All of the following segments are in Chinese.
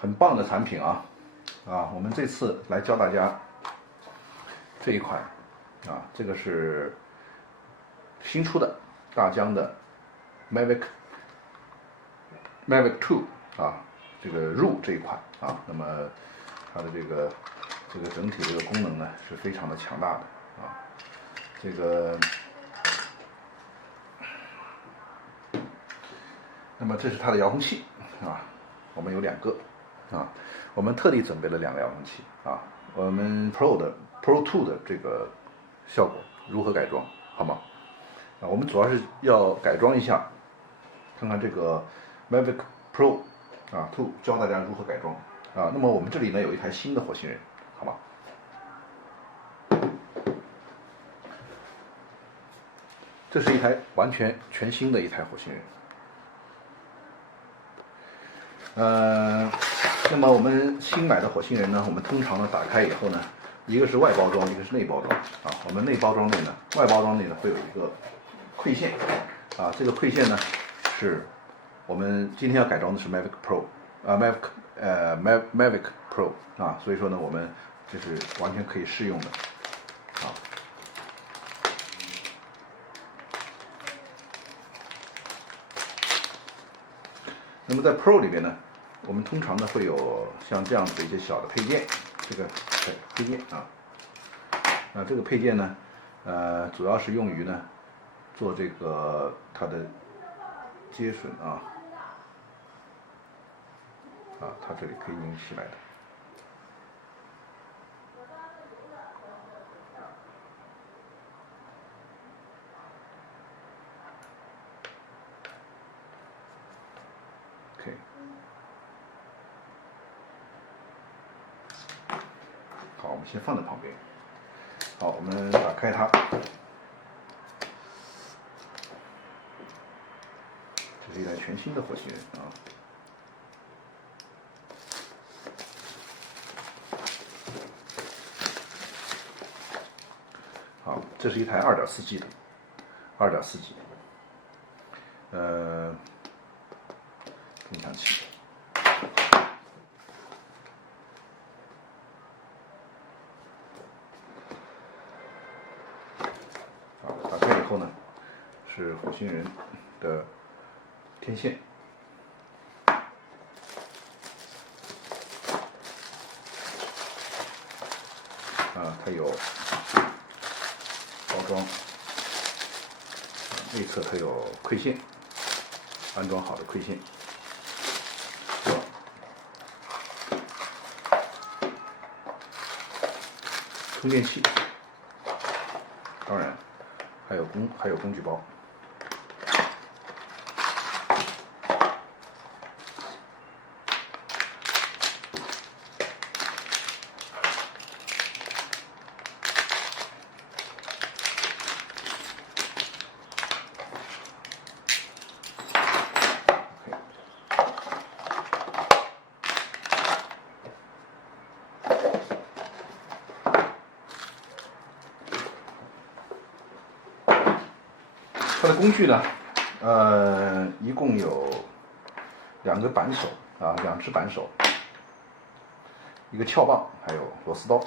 很棒的产品啊！我们这次来教大家这一款这个是新出的大疆的 Mavic 2这个入这一款那么它的这个整体这个功能呢是非常的强大的这个。那么这是它的遥控器我们有2个我们特地准备了2个遥控器我们 Pro 2的这个效果如何改装，好吗？我们主要是要改装一下，看看这个 Mavic Pro 2教大家如何改装那么我们这里呢有一台新的火星人，好吗？这是一台完全全新的一台火星人。那么我们新买的火星人呢，我们通常呢打开以后呢，一个是外包装，一个是内包装我们内包装内呢，外包装内呢会有一个馈线这个馈线呢是我们今天要改装的是 Mavic Pro Mavic Pro 所以说呢我们这是完全可以适用的那么在 Pro 里边呢，我们通常呢会有像这样子的一些小的配件，这个配件这个配件呢，主要是用于呢做这个它的接榫它这里可以拧起来的。OK。好，我们先放在旁边。好，我们打开它。这是一台全新的火星人好，这是一台2.4G 的，2.4G。分享器。打开以后呢，是火星人的天线。它有包装，内侧它有馈线，安装好的馈线。充电器，当然还有工具包。它的工具呢，一共有2个扳手2只扳手，一个撬棒，还有螺丝刀，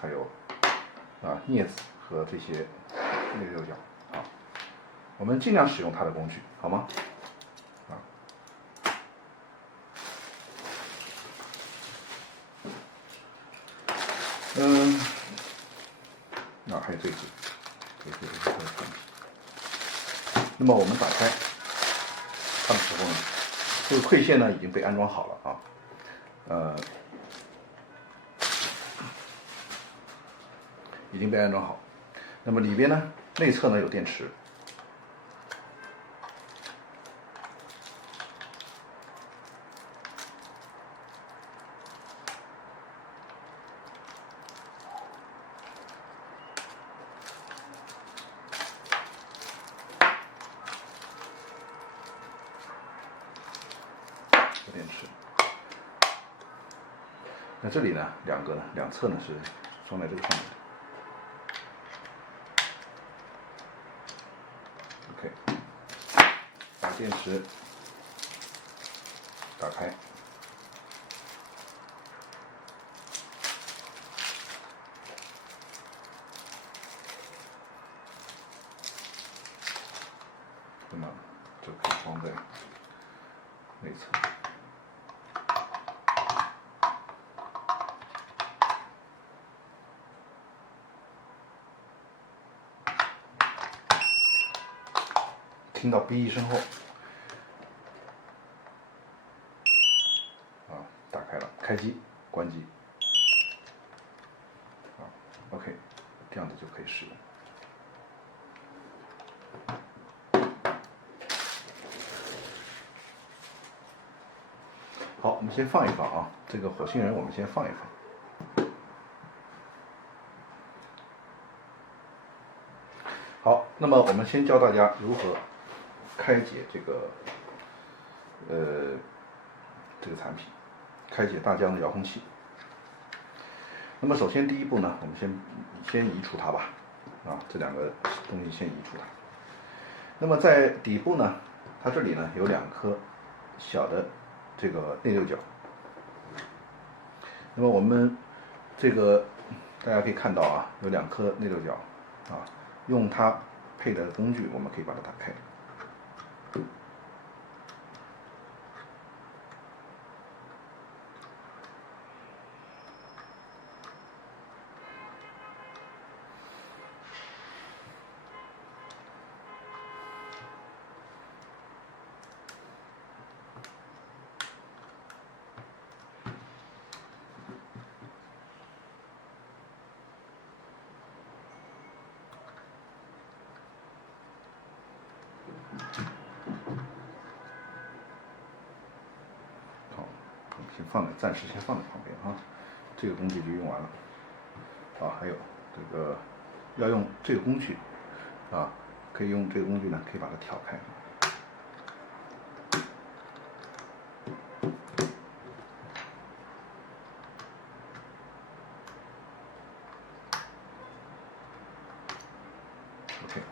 还有镊子和这些6角我们尽量使用它的工具，好吗？还有这只，那么我们打开它的时候呢，这个馈线呢已经被安装好了已经被安装好。那么里边呢，内侧呢有电池。电池，那这里呢，两侧呢是装在这个上面的。OK， 把电池打开，听到哔一声后，打开了，开机，关机，OK， 这样子就可以使用。好，我们先放一放啊，这个火星人我们先放一放。好，那么我们先教大家如何开解这个这个产品，开解大疆的遥控器。那么首先第一步呢，我们先移除它吧，这两个东西先移除它。那么在底部呢，它这里呢有2颗小的这个内六角。那么我们这个大家可以看到啊，有2颗内六角用它配的工具，我们可以把它打开。好，我们暂时先放在旁边啊，这个工具就用完了。还有这个要用这个工具可以用这个工具呢，可以把它挑开。OK，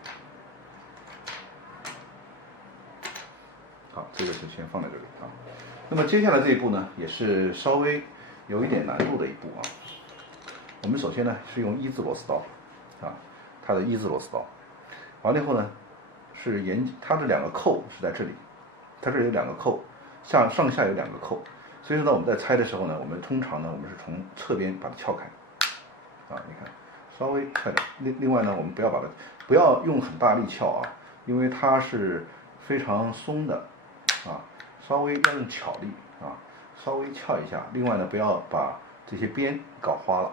好，这个就先放在这里啊。那么接下来这一步呢，也是稍微有一点难度的一步啊。我们首先呢是用1字螺丝刀它的1字螺丝刀，完了以后呢是它的2个扣是在这里，它这里有2个扣，上下有2个扣，所以说呢我们在拆的时候呢，我们通常呢我们是从侧边把它撬开你看稍微快点。另外呢，我们不要用很大力撬因为它是非常松的稍微要用巧力稍微撬一下。另外呢，不要把这些边搞花了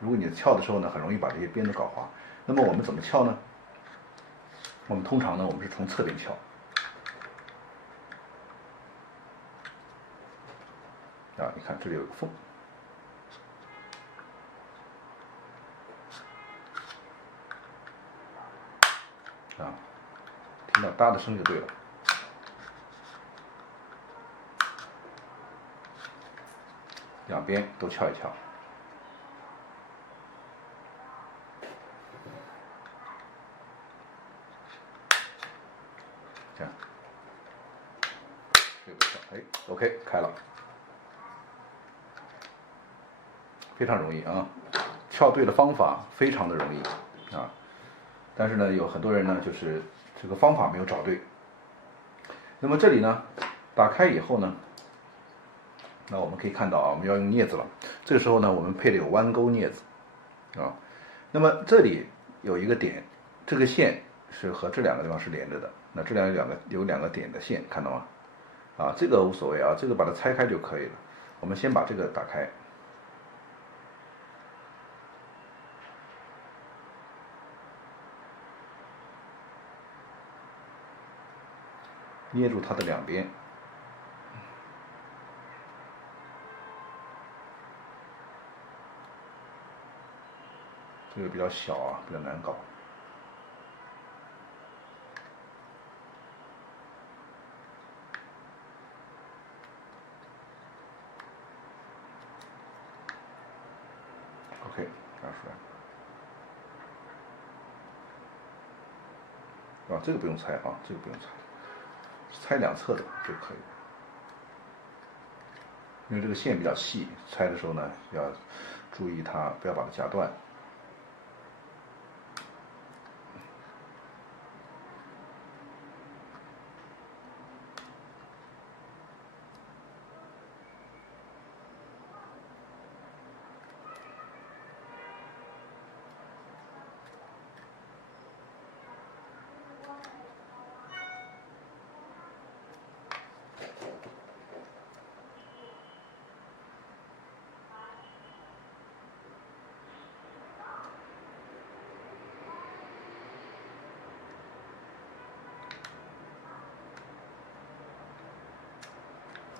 如果你撬的时候呢，很容易把这些边都搞花。那么我们怎么撬呢？我们通常呢，我们是从侧边撬你看这里有个缝听到哒的声就对了。两边都撬一撬。这样，这个撬，OK， 开了，非常容易撬对的方法非常的容易但是呢，有很多人呢就是这个方法没有找对。那么这里呢，打开以后呢，那我们可以看到我们要用镊子了。这个时候呢，我们配的有弯钩镊子那么这里有一个点，这个线是和这2个地方是连着的。那这有两个点的线，看到吗？这个无所谓这个把它拆开就可以了。我们先把这个打开，捏住它的2边。这个比较小比较难搞。OK， 拿出来。这个不用拆这个不用拆，拆2侧的就可以。因为这个线比较细，拆的时候呢要注意它不要把它夹断。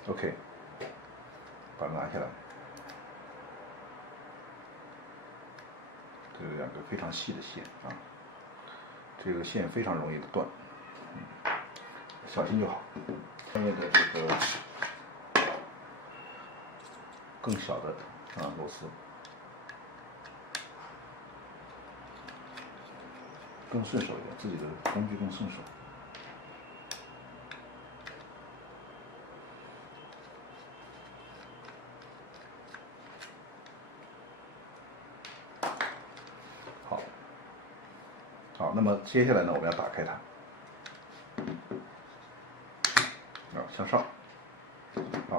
OK， 把它拿下来。这是两个非常细的线啊，这个线非常容易的断，小心就好。下面的这个更小的螺丝，更顺手一点，自己的工具更顺手。好，那么接下来呢，我们要打开它，向上，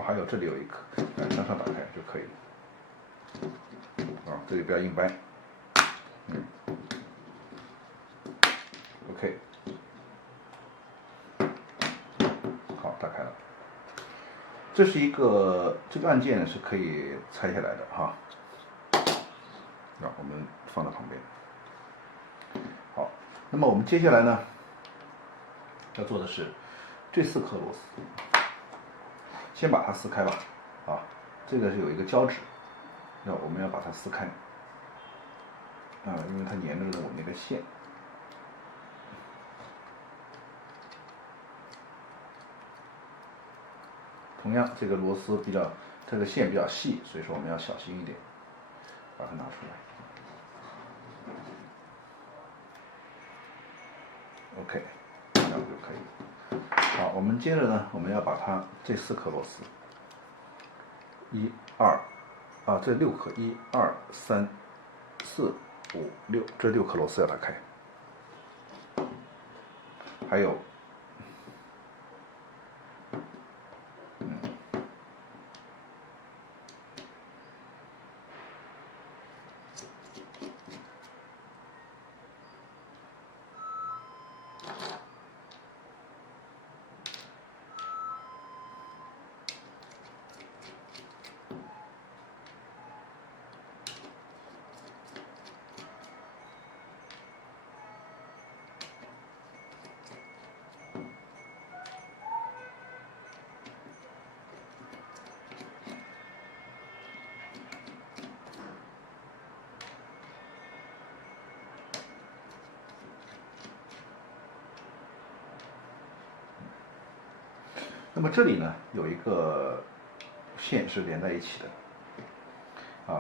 还有这里有一颗，向上打开就可以了，这里不要硬掰，OK， 好，打开了。这是一个这个按键是可以拆下来的哈，我们放在旁边。好，那么我们接下来呢，要做的是这4颗螺丝，先把它撕开吧，这个是有一个胶纸，我们要把它撕开，因为它粘着了我们那个线。同样，这个螺丝这个线比较细，所以说我们要小心一点，把它拿出来。OK， 这样就可以。好，我们接着呢，我们要把它这4颗螺丝，1、2，这6颗，1、2、3、4、5、6，这6颗螺丝要打开。还有，那么这里呢有一个线是连在一起的，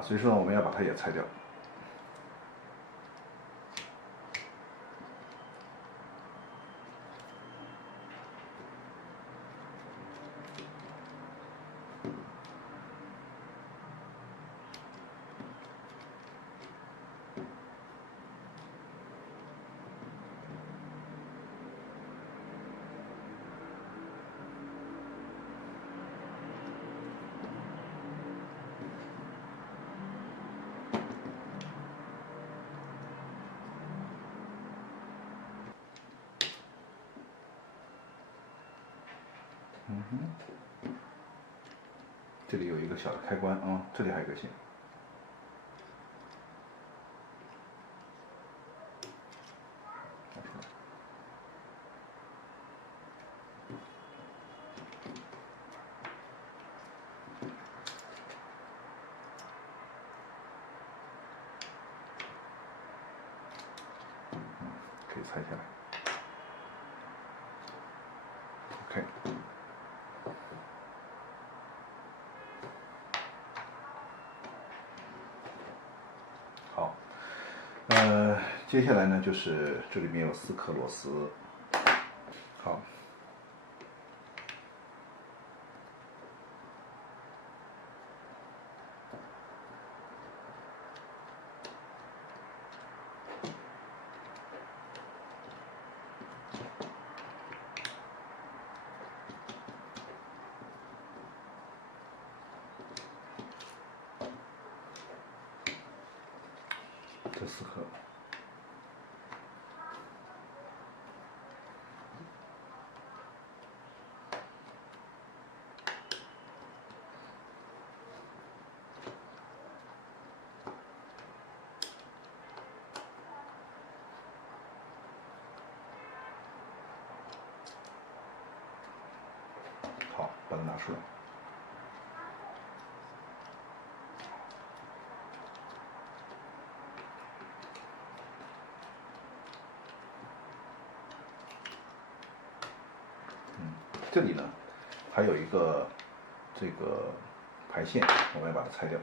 所以说我们要把它也拆掉。这里有一个小的开关这里还有个线。可以拆下来。OK。好，接下来呢就是这里面有4颗螺丝。好。这4颗。好，把它拿出来。这里呢还有一个这个排线，我们要把它拆掉。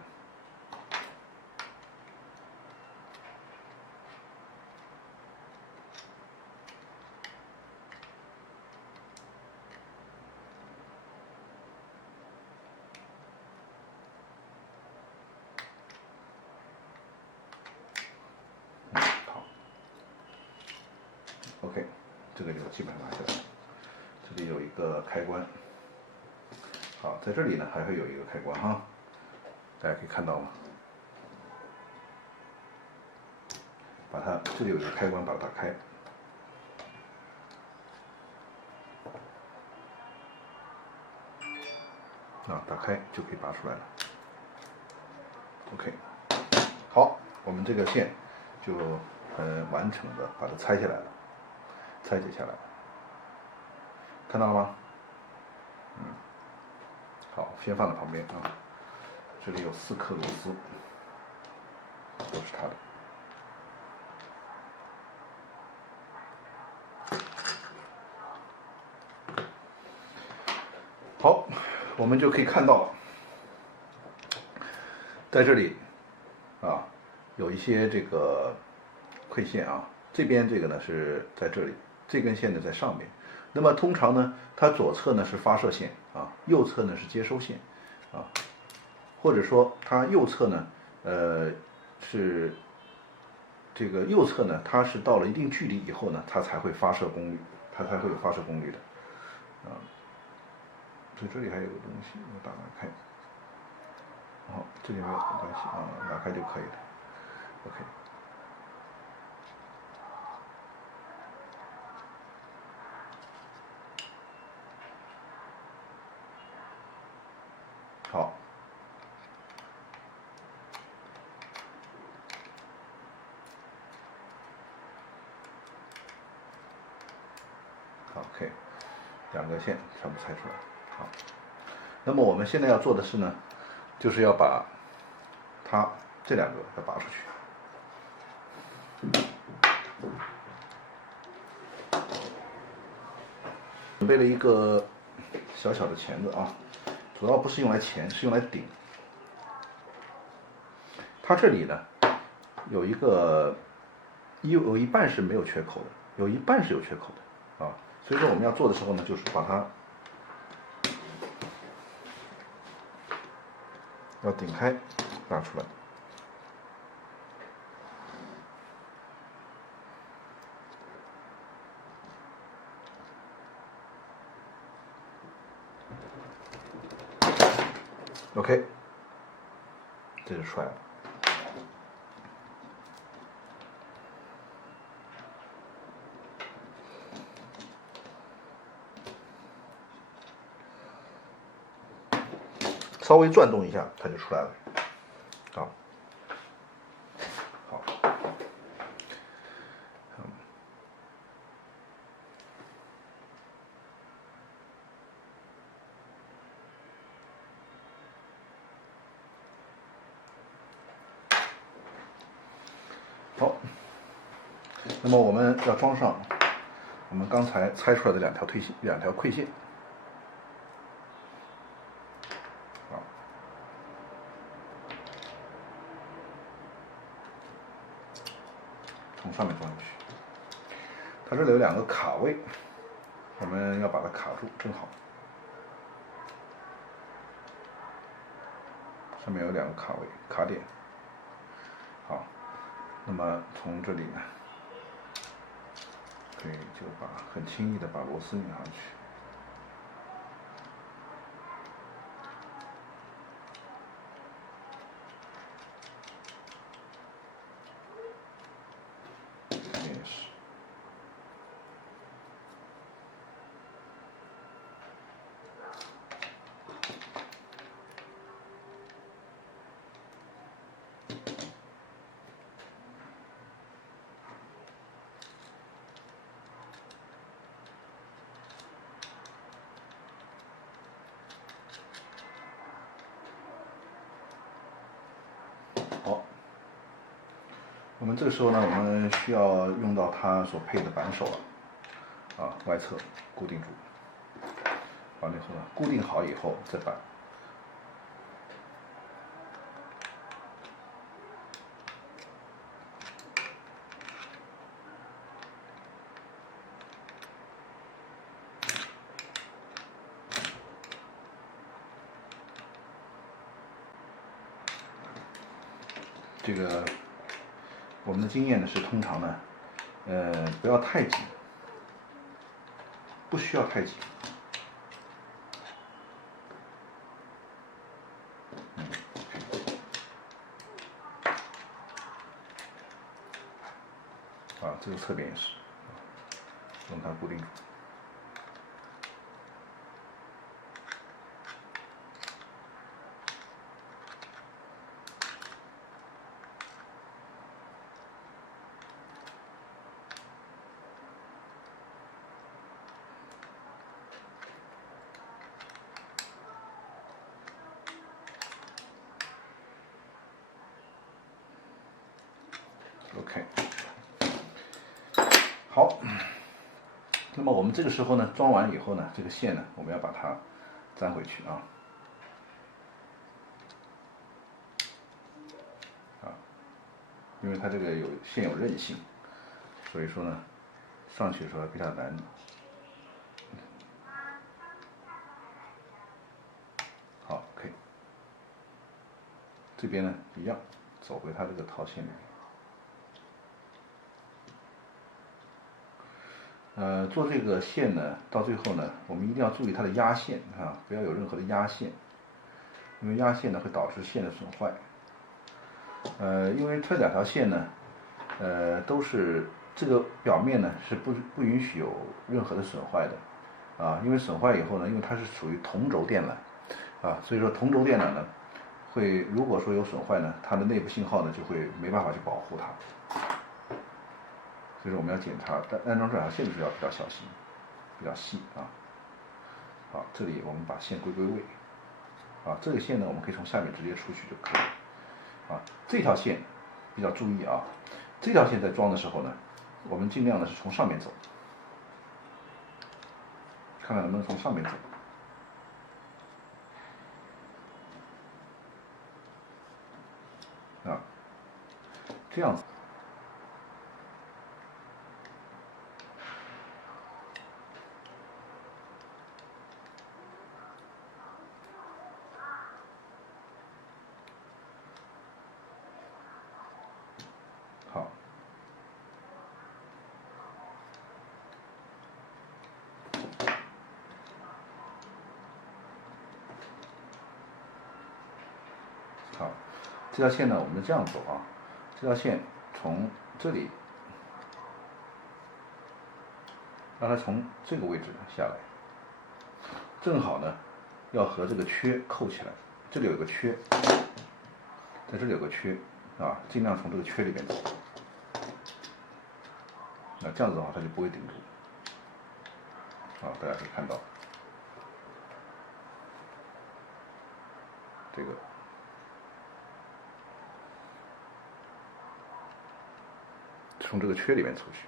好 ，OK， 这个就基本上拿下来了。这里有一个开关。好，在这里呢还会有一个开关哈，大家可以看到吗？把它这里有一个开关，把它打开。打开就可以拔出来了。OK， 好，我们这个线就很完整的把它拆下来了，拆解下来了，看到了吗？好，先放在旁边啊。这里有4颗螺丝，都是它的。好，我们就可以看到了，在这里有一些这个馈线啊，这边这个呢是在这里，这根线呢在上面。那么通常呢，它左侧呢是发射线啊，右侧呢是接收线啊，或者说它右侧呢，是这个右侧呢，它是到了一定距离以后呢，它才会发射功率，它才会有发射功率的所以这里还有个东西，我打开。好，这里没有关系啊，拿开就可以了。OK。好。OK， 2个线全部拆出来。好，那么我们现在要做的是呢，就是要把它这2个要拔出去。准备了一个小小的钳子啊，主要不是用来钳，是用来顶。它这里呢有一个有一半是没有缺口的，有一半是有缺口的啊，所以说我们要做的时候呢，就是把它要顶开，拿出来。OK， 这就出来了。稍微转动一下，它就出来了。好，好，好。那么我们要装上我们刚才拆出来的2条馈线。从上面装进去，它这里有2个卡位，我们要把它卡住，正好。上面有2个卡位卡点，好，那么从这里呢，可以就很轻易的把螺丝拧上去。好，我们这个时候呢，我们需要用到它所配的扳手了，外侧固定住。完了以后呢，固定好以后再扳。这个我们的经验呢是通常呢，不要太紧，不需要太紧。这个侧边也是，用它固定住。OK， 好。那么我们这个时候呢，装完以后呢，这个线呢，我们要把它粘回去啊。因为它这个线有韧性，所以说呢，上去的时候比较难。好 ，OK。这边呢一样，走回它这个套线里面。做这个线呢，到最后呢，我们一定要注意它的压线啊，不要有任何的压线，因为压线呢会导致线的损坏。因为这两条线呢，都是这个表面呢是不允许有任何的损坏的，因为损坏以后呢，因为它是属于同轴电缆，所以说同轴电缆呢，如果说有损坏呢，它的内部信号呢就会没办法去保护它。所以说我们要检查，但安装这条线的时候要比较小心，比较细啊。好，这里我们把线归位，这个线呢我们可以从下面直接出去就可以。这条线比较注意啊，这条线在装的时候呢，我们尽量的是从上面走，看看能不能从上面走。这样子。好，好，这条线呢，我们这样走啊，这条线从这里，让它从这个位置下来，正好呢，要和这个缺扣起来。这里有个缺，在这里有个缺尽量从这个缺里面走。那这样子的话，它就不会顶住。大家可以看到，这个从这个缺里面出去。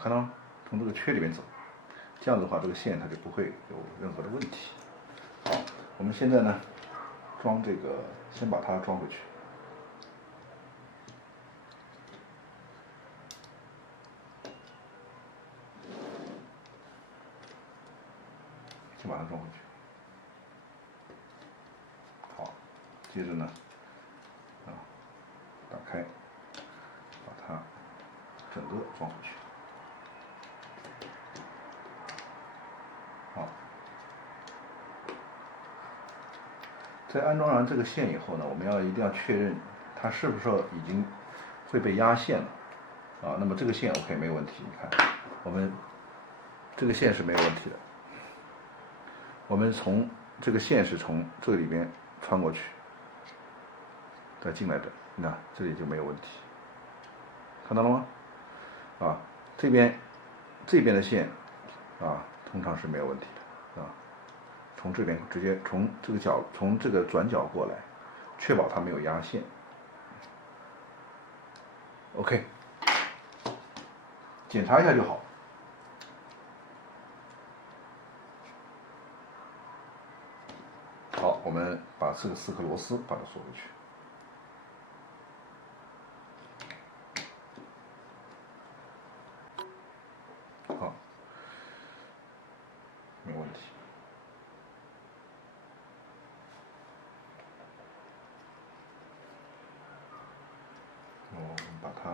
看到从这个缺里面走，这样子的话，这个线它就不会有任何的问题。好，我们现在呢，装这个，先把它装回去。先把它装回去。好，接着呢，打开，把它整个装回去。好，在安装完这个线以后呢，我们一定要确认它是不是已经会被压线了那么这个线 OK 没有问题，你看我们这个线是没有问题的。我们从这个线是从这里面穿过去，再进来的，那这里就没有问题，看到了吗？这边的线通常是没有问题的从这边直接从这个转角过来，确保它没有压线。OK， 检查一下就好。好，我们把这个4颗螺丝把它锁回去。好，没问题。我们把它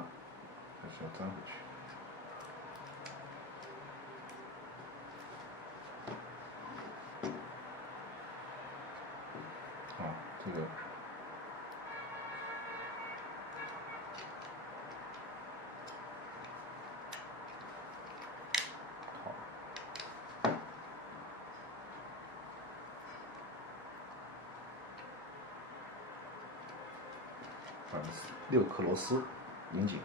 还是要粘回去。啊，这个好，把6颗螺丝拧紧。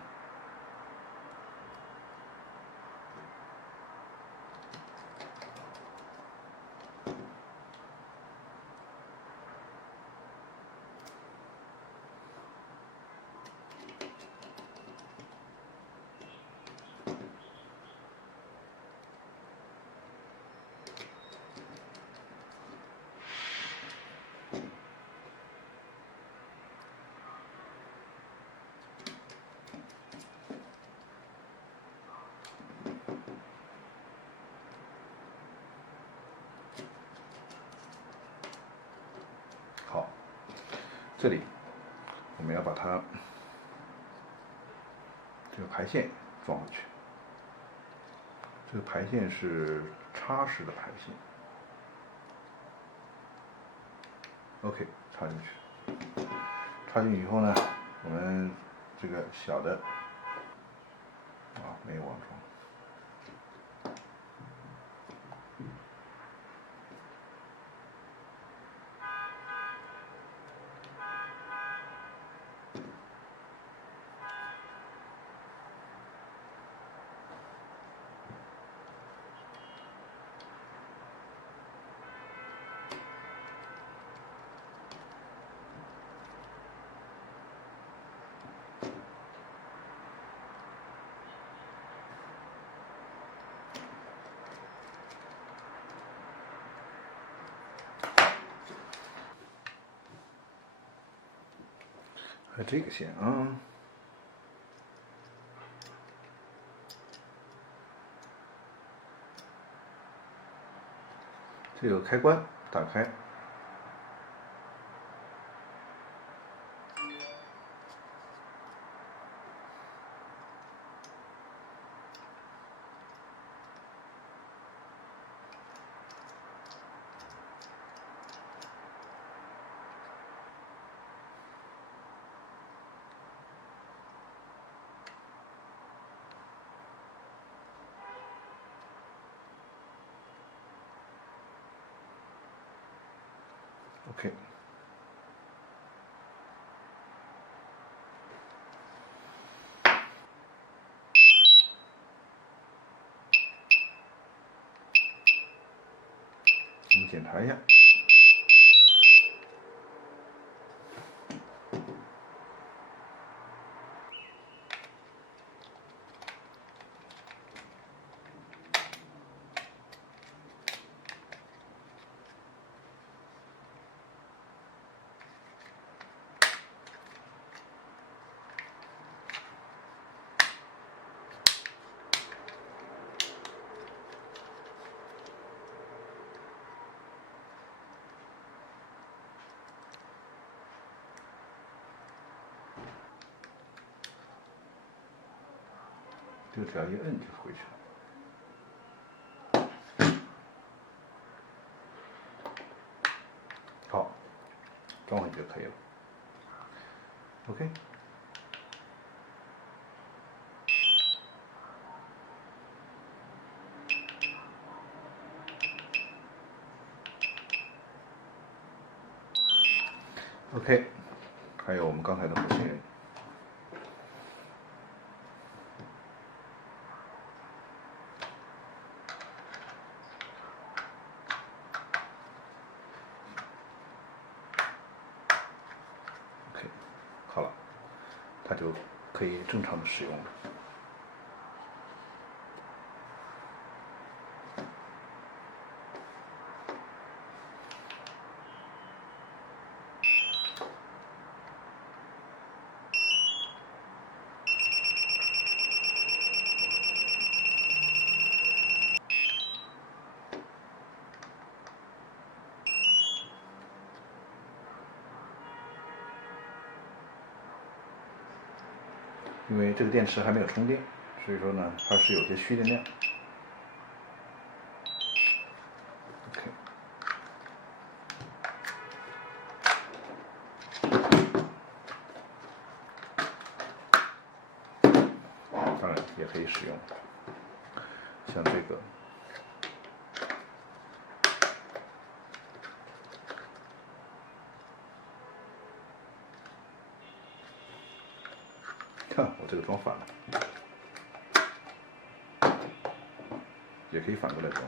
好，这里我们要把它这个排线装回去。这个排线是插式的排线。OK， 插进去。插进去以后呢，我们这个小的没有网装。还有这个线啊，这个开关打开。OK， 我们检查一下。这个只要一摁就回去了。好，装回去就可以了。OK。OK， 还有我们刚才的火星人。OK， 好了，它就可以正常的使用了。因为这个电池还没有充电，所以说呢，它是有些虚电量。OK， 当然也可以使用，像这个。我这个装反了，也可以反过来装。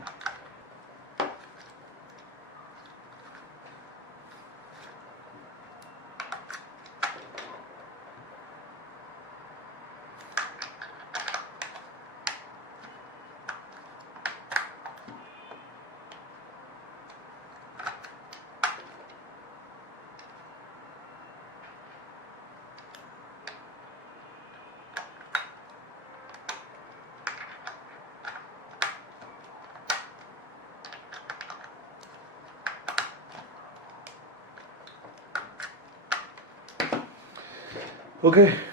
OK。